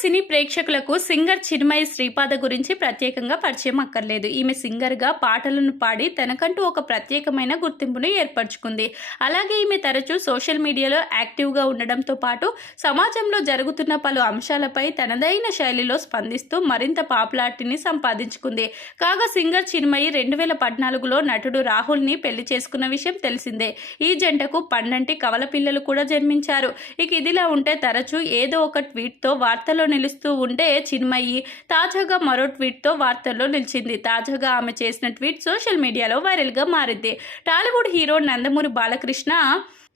సినీ ప్రేక్షకులకు సింగర్ చిన్మయి శ్రీపాద గురించి ప్రత్యేకంగా పరిచయం అక్కర్లేదు. ఈమె సింగర్గా పాటలను పాడి తనకంటూ ఒక ప్రత్యేకమైన గుర్తింపును ఏర్పరచుకుంది. అలాగే ఈమె తరచూ సోషల్ మీడియాలో యాక్టివ్గా ఉండడంతో పాటు సమాజంలో జరుగుతున్న పలు అంశాలపై తనదైన శైలిలో స్పందిస్తూ మరింత పాపులారిటీని సంపాదించుకుంది. కాగా సింగర్ చిన్మయి రెండు వేల పద్నాలుగులో నటుడు రాహుల్ని పెళ్ళి చేసుకున్న విషయం తెలిసిందే. ఈ జంటకు పన్నంటి కవల పిల్లలు కూడా జన్మించారు. ఇక ఇదిలా ఉంటే తరచూ ఏదో ఒక ట్వీట్తో వార్తలో నిలుస్తూ ఉండే చిన్మయి తాజాగా మరో ట్వీట్తో వార్తల్లో నిలిచింది. తాజాగా ఆమె చేసిన ట్వీట్ సోషల్ మీడియాలో వైరల్గా మారింది. టాలీవుడ్ హీరో నందమూరి బాలకృష్ణ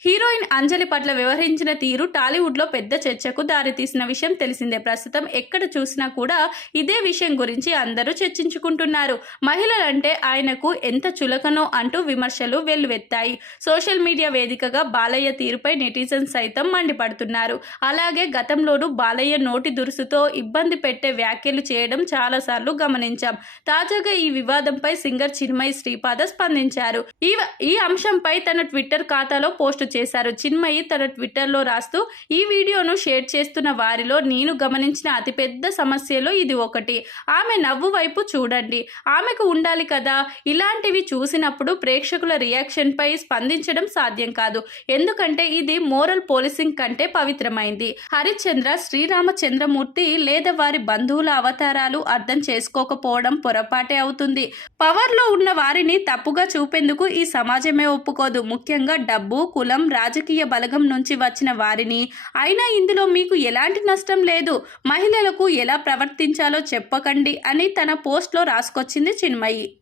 హీరోయిన్ అంజలి పట్ల వ్యవహరించిన తీరు టాలీవుడ్లో పెద్ద చర్చకు దారితీసిన విషయం తెలిసిందే. ప్రస్తుతం ఎక్కడ చూసినా కూడా ఇదే విషయం గురించి అందరూ చర్చించుకుంటున్నారు. మహిళలంటే ఆయనకు ఎంత చులకనో అంటూ విమర్శలు వెల్లువెత్తాయి. సోషల్ మీడియా వేదికగా బాలయ్య తీరుపై నెటిజన్స్ సైతం మండిపడుతున్నారు. అలాగే గతంలోనూ బాలయ్య నోటి దురుసుతో ఇబ్బంది పెట్టే వ్యాఖ్యలు చేయడం చాలాసార్లు గమనించాం. తాజాగా ఈ వివాదంపై సింగర్ చిన్మయి శ్రీపాద స్పందించారు. ఈ ఈ అంశంపై తన ట్విట్టర్ ఖాతాలో పోస్టు చేశారు. చిన్మయి తన ట్విట్టర్లో రాస్తూ ఈ వీడియోను షేర్ చేస్తున్న వారిలో నేను గమనించిన అతిపెద్ద సమస్యలో ఇది ఒకటి. ఆమె నవ్వు వైపు చూడండి. ఆమెకు ఉండాలి కదా. ఇలాంటివి చూసినప్పుడు ప్రేక్షకుల రియాక్షన్పై స్పందించడం సాధ్యం కాదు. ఎందుకంటే ఇది మోరల్ పోలీసింగ్ కంటే పవిత్రమైంది. హరిశ్చంద్ర శ్రీరామచంద్రమూర్తి లేదా వారి బంధువుల అవతారాలు అర్థం చేసుకోకపోవడం పొరపాటే అవుతుంది. పవర్లో ఉన్న వారిని తప్పుగా చూపేందుకు ఈ సమాజమే ఒప్పుకోదు. ముఖ్యంగా డబ్బు కులం రాజకీయ బలగం నుంచి వచ్చిన వారిని. అయినా ఇందులో మీకు ఎలాంటి నష్టం లేదు. మహిళలకు ఎలా ప్రవర్తించాలో చెప్పకండి అని తన పోస్ట్లో రాసుకొచ్చింది చిన్మయి.